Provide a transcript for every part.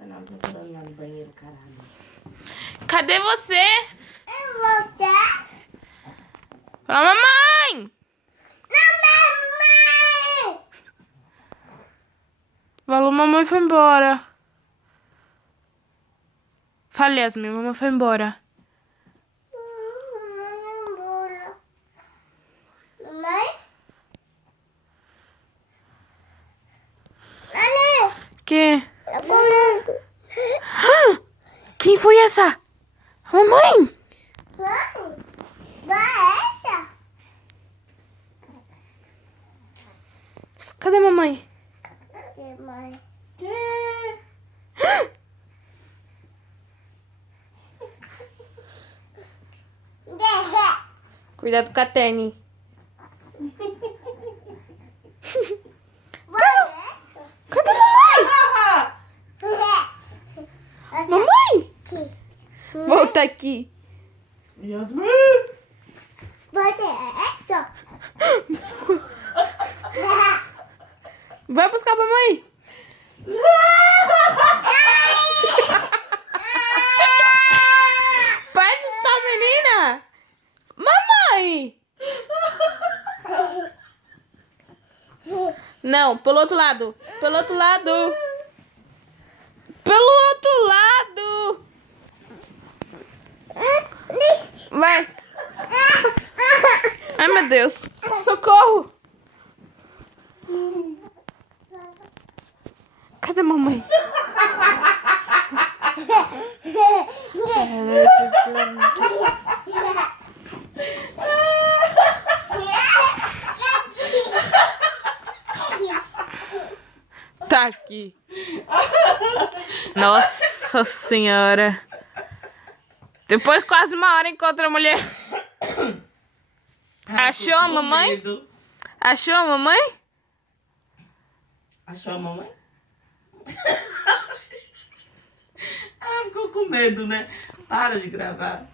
Não, tô chorando lá no banheiro, caralho. Cadê você? É você? Fala, mamãe! Mamãe! Falou, mamãe foi embora. Fala, Yasmin, mamãe foi embora. Mamãe? Mamãe? Que? Eu comendo. Quem foi essa? Mamãe! Mãe? Vai essa? Cadê mamãe? Que mãe? Cuidado com a Tene. Vai essa? Cadê mamãe? Mamãe! Volta aqui. Yasmin! Vai essa? Vai buscar a mamãe. Para de assustar a menina. Mamãe! Não, pelo outro lado. Pelo outro lado. Pelo outro lado. Vai. Ai, meu Deus. Socorro. Cadê a mamãe? Tá aqui. Nossa senhora. Depois quase uma hora encontra a mulher. Achou a mamãe? Medo. Achou a mamãe? Achou a mamãe? Ela ficou com medo, né? Para de gravar.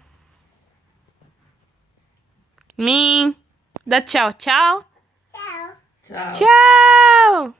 Dá tchau, tchau. Tchau. Tchau. Tchau.